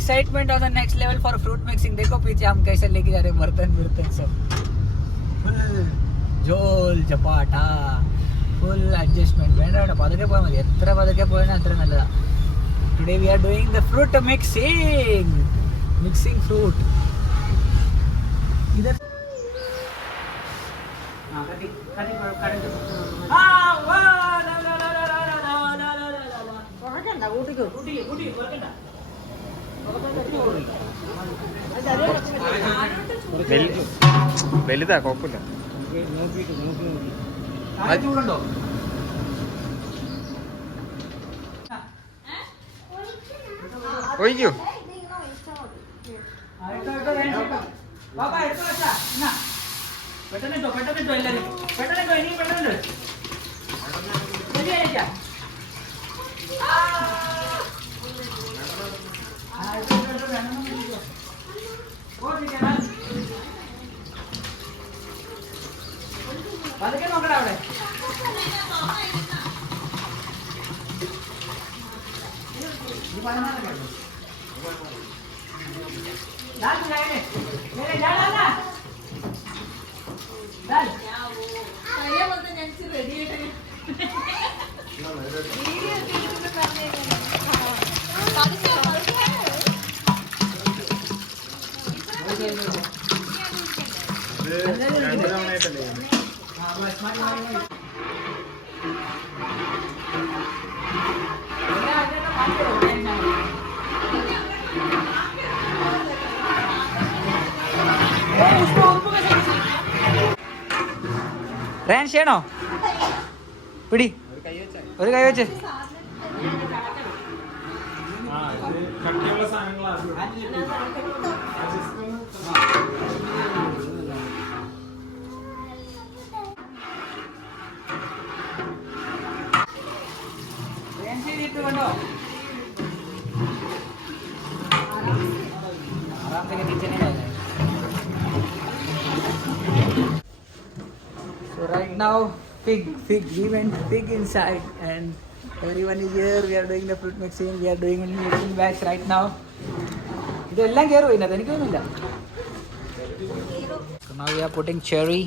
Excitement on the next level for fruit mixing. देखो पीछे हम कैसे लेके जा रहे हैं बर्तन सब. ഫുൾ ജോൽ ചപ്പാട്ടാ, ഫുൾ അഡ്ജസ്റ്റ്മെന്റ്. വേണ്ട പതുക്കെ പോയാൽ മതി. എത്ര പതുക്കെ പോയാൽ അത്ര നല്ലതാ. Today we are doing the fruit mixing fruit. ഇതർ വലുതാ കുഴപ്പമില്ല. ചൂടുണ്ടോ? ഒഴിക്കൂ. പെട്ടെന്നിട്ടോ എല്ലാവരും പെട്ടെന്നിട്ടോ. ഇനി പെട്ടെന്നുണ്ട്. പതുക്കെ നോക്കടാ അവിടെ. റേൻ ചെയ്യണോ? പിടി, ഒരു കൈ വെച്ച്. കണ്ടോ? So right now fig we went pig inside and everyone is here. We are doing the fruit mixing. We are doing mixing batch right now. ഇതെല്ലാം കേറും ഇതിനകത്ത്, എനിക്കൊന്നുമില്ല. So now we are putting cherry.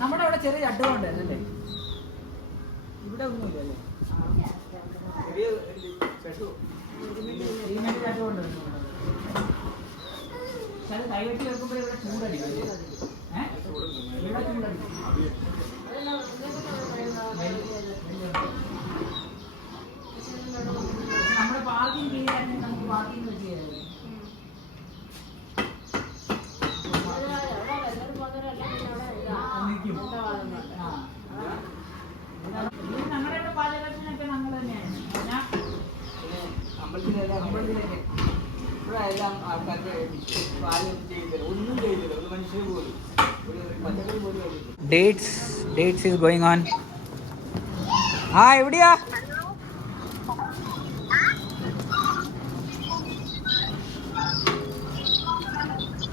നമ്മുടെ അവിടെ ചെറിയ ചട്ടുകൊണ്ടല്ലേ, ഇവിടെ ഒന്നുമില്ലല്ലേ. ചട്ടുകൊണ്ട് അത് കൈവെട്ടി വെക്കുമ്പോൾ ഇവിടെ ചൂടടിക്കും. ഇവിടെ ചൂടടിക്കും. നമ്മുടെ പാർക്കിംഗ് ചെയ്യാൻ നമുക്ക് പാർക്കിംഗ് വെച്ച് ചെയ്യാം. ഞങ്ങളുടെ ഇവിടെ പാചകത്തിനൊക്കെ ഞങ്ങൾ തന്നെയാണ്. അമ്പലത്തിലൊക്കെ ഇവിടെ എല്ലാം ആൾക്കാർക്ക് പാചകം ചെയ്തില്ല, ഒന്നും ചെയ്തില്ല. ഒരു മനുഷ്യർ പോലും ഒരു പച്ചക്കറി പോലും. Dates is going on. ആ എവിടെയാ?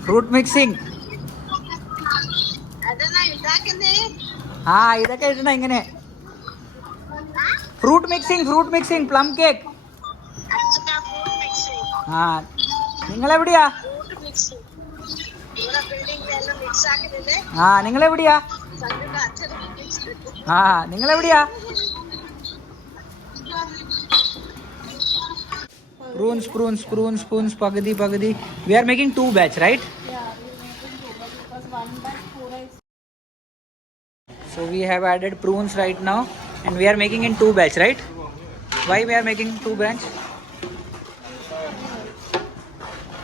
Fruit mixing. ആ ഇതൊക്കെ ഇടണ ഇങ്ങനെ. Fruit mixing plum cake. ആ നിങ്ങളെവിടെയാ? ആ നിങ്ങളെവിടെയാ? ആ നിങ്ങളെവിടെയാ? Prunes, pagadi. We are making 2 batch, right? Yeah, we are making 2 batch because 1 batch pura is. So we have added prunes right now, and we are making in 2 batch, right? Why we are making 2 batch?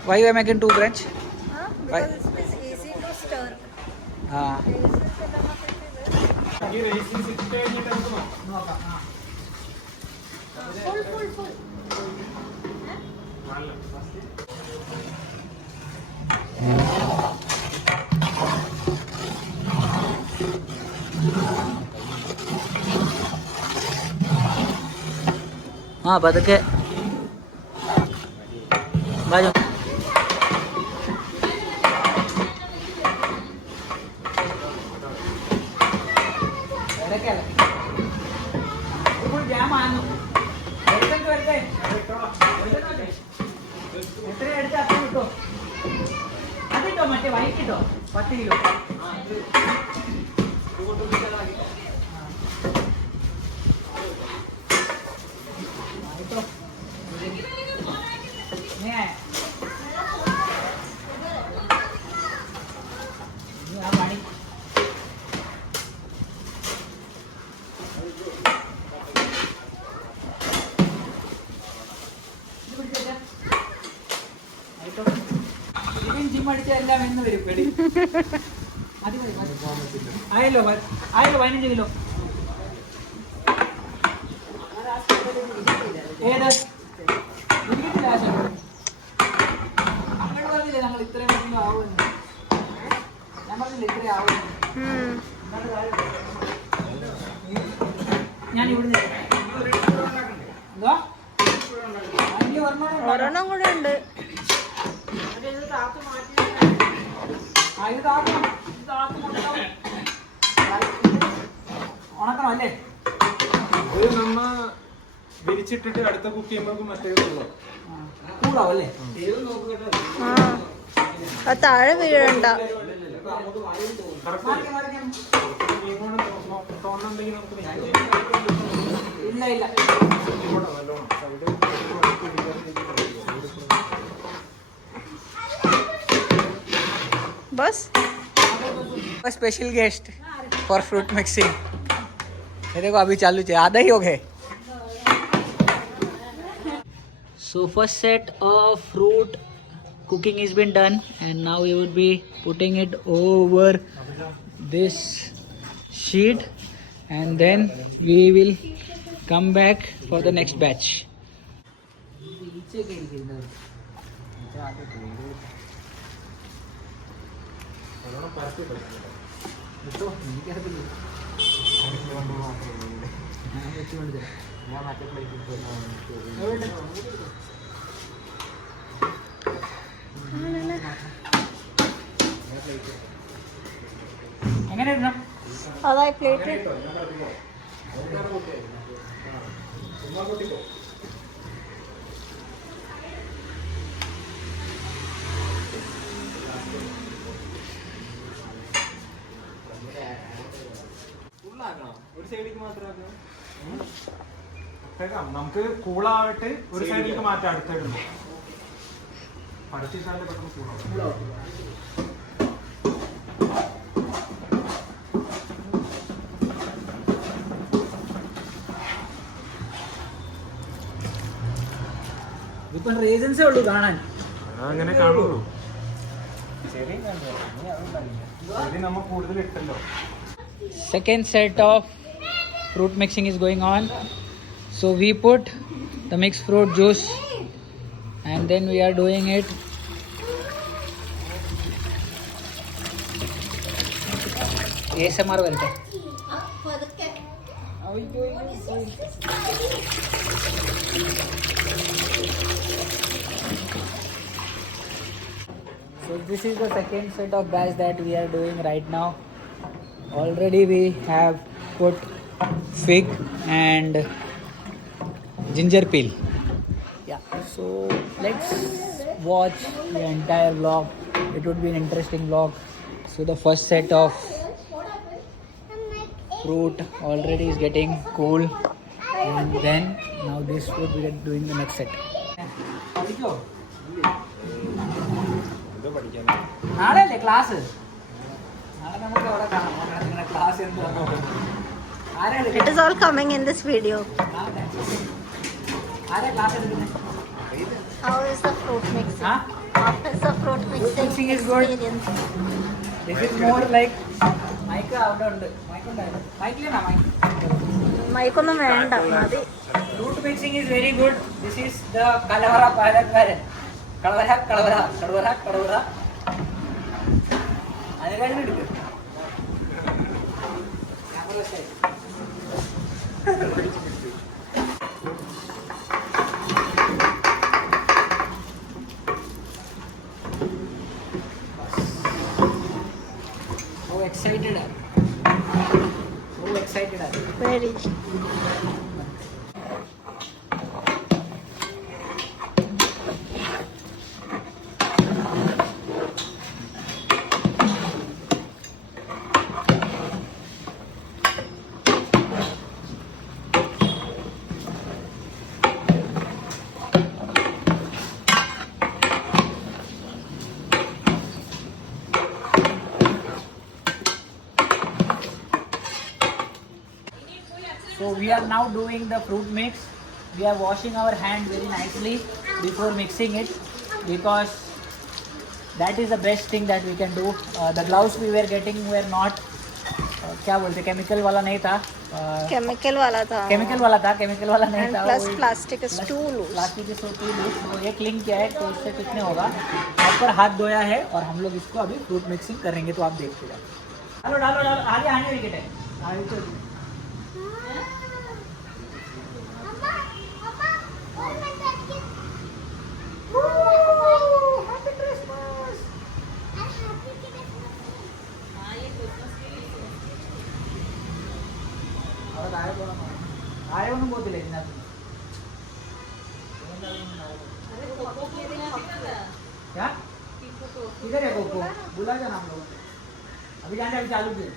Why we are making 2 batch? Because it is easy to stir. Full full full ആ പതുക്കെ ബാജു എത്ര എടുത്ത് അത്ര കിട്ടോ അതിട്ടോ മറ്റേ വൈകിട്ടോ 10 kilo gym അടിച്ച എല്ലാം എന്ന് വരും പേടി ആയല്ലോ 15 കിലോ ഏത് അങ്ങനെ പറഞ്ഞില്ലേ നമ്മൾ ഇത്രയും കിലോ ആവുമെന്ന് ഞാൻ പറഞ്ഞില്ല ഇത്രയും ആവുമെന്ന് ഞാൻ ഇവിടുന്ന് എന്തോ ഒരെണ്ണം കൂടെ ഉണ്ട് ഉണക്കണം അല്ലേ നമ്മ വിരിച്ചിട്ടിട്ട് അടുത്ത കുക്ക് ചെയ്യുമ്പോഴേക്കും മറ്റേത് കൂടാവും അല്ലേ ആ താഴെ വീഴണ്ട ഇല്ല ഇല്ല बस special guest for fruit mixing ये देखो अभी चालू है आधा ही हो गए so first set of fruit cooking is been done and now we would be putting it over this sheet and then we will come back for the next batch എങ്ങനെ ഇടണം അതായി പ്ലേറ്റ് ഒരു സൈഡിലേക്ക് മാത്രം നമുക്ക് കൂളാവട്ടെ ഒരു സൈഡിലേക്ക് മാറ്റാം അടുത്തിടുന്നു പടച്ചിട്ടാണ്ട് പെട്ടെന്ന് കൂളാവും ഇപ്പം റീസൺസേ ഉള്ളൂ കാണാൻ അങ്ങനെ കാണുള്ളൂ ശരി നമ്മ കൂടുതൽ ഇട്ടല്ലോ second set of fruit mixing is going on so we put the mixed fruit juice and then we are doing it ASMR velte so this is the second set of batch that we are doing right now. Already we have put fig and ginger peel. Yeah, so let's watch the entire vlog. It would be an interesting vlog. So the first set of fruit already is getting cool and then now this would be doing the next set. നാളെയല്ലേ class നാളെ നമുക്ക് അവിടെ കാണാം നിങ്ങളുടെ class എന്താണോ It is all coming in this video. ആരാ class എടുക്കുന്നത് How is the fruit mixing? Huh? How is the fruit mixing mixing is good. experience? This is more like mic അവിടെ ഉണ്ട് മൈക്ക് ഉണ്ടായിരുന്നു മൈക്കിലേനാ മൈക്ക് മൈക്കൊന്നും വേണ്ട മതി fruit mixing is very good. This is the Kalavara pilot variant. Kalavara. അതിനെ കഴിഞ്ഞ് എടുക്കും. Camera side. So excited. Very. So we are now doing the fruit mix. We are washing our hand very nicely before mixing it because that is the best thing that we can do. The gloves we were getting were not क्या बोलते chemical वाला नहीं था. Chemical वाला था. Chemical वाला नहीं था. Plus plastic is too loose. Plastic is too loose. तो एक लिंक किया है तो इससे कुछ नहीं होगा. प्रॉपर हाथ धोया है और हम लोग इसको अभी फ्रूट मिक्सिंग करेंगे तो आप देखते जाओ. डालो आगे विकेट है. ആരെയൊന്നും പോകത്തില്ല ഇതിനകത്ത്. क्या किधर है कोको? बुला जाना हम लोग. अभी जाने अभी चालू किए.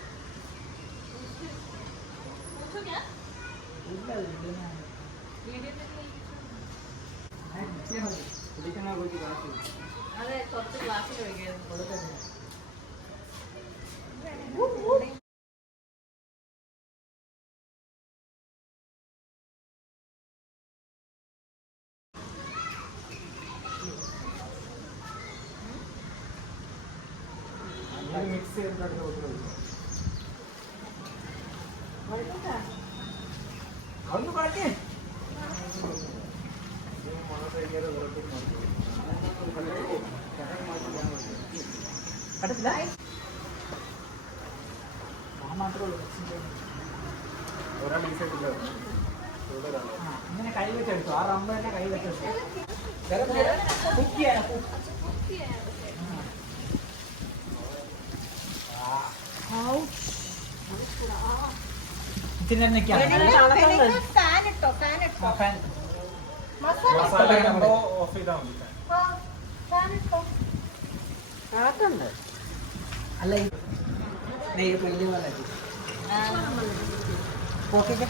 ഇങ്ങനെ കൈ വെച്ചെടുത്തു. ആ റബ്ബർ തന്നെ കൈ വെച്ചെടുത്തു. ഇത്തിരി നിൽക്കാം. ഫാൻ ഇട്ടോ. ഓഫ് ചെയ്താൽ മതി. അല്ല ये पहले वाला है. ओके क्या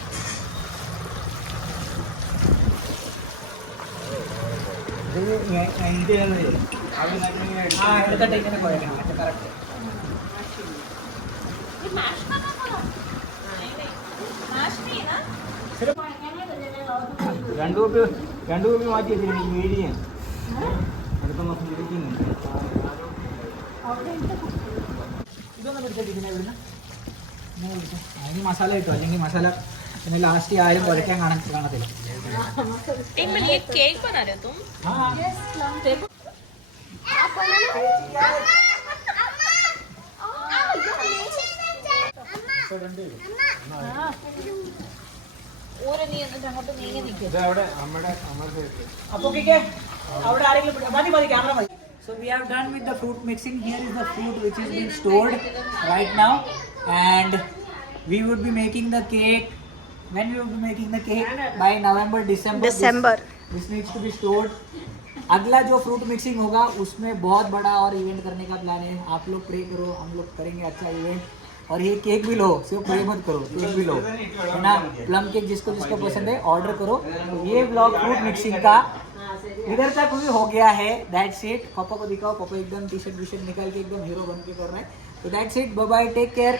എടുത്തിട്ട് ഇങ്ങനെ കുഴക്കണം. കറക്റ്റ്. രണ്ടു കോപ്പി മാറ്റി വെച്ചിട്ട് മീഡിയം അടുത്ത മാസം ഇരിക്കുന്നുണ്ട്. ഇതൊന്നും എടുത്തിട്ടിരിക്കുന്ന ഇവിടുന്ന് അതിന് മസാല കിട്ടും. അല്ലെങ്കിൽ മസാല പിന്നെ ലാസ്റ്റ് ആരും കുഴക്കാൻ കാണത്തില്ല. केक बना रहे तुम? So we have done with the fruit mixing. Here is the fruit which is being stored right now, and we would be making the cake. When we will be making the cake by November, December. This needs to be stored. अगला जो fruit mixing होगा उसमें बहुत बड़ा और event करने का plan है. आप लोग प्रे करो, हम लोग करेंगे अच्छा इवेंट. और ये केक भी लो, सिर्फ प्रे मत करो, केक भी लो है ना. प्लम केक जिसको पसंद है ऑर्डर करो. ये व्लॉग फ्रूट मिक्सिंग का इधर तक भी हो गया है. That's it. पापा को दिखाओ. पापा एकदम टी शर्ट निकाल के एकदम हीरो बन के कर रहा है. तो that's it. Bye bye. Take care.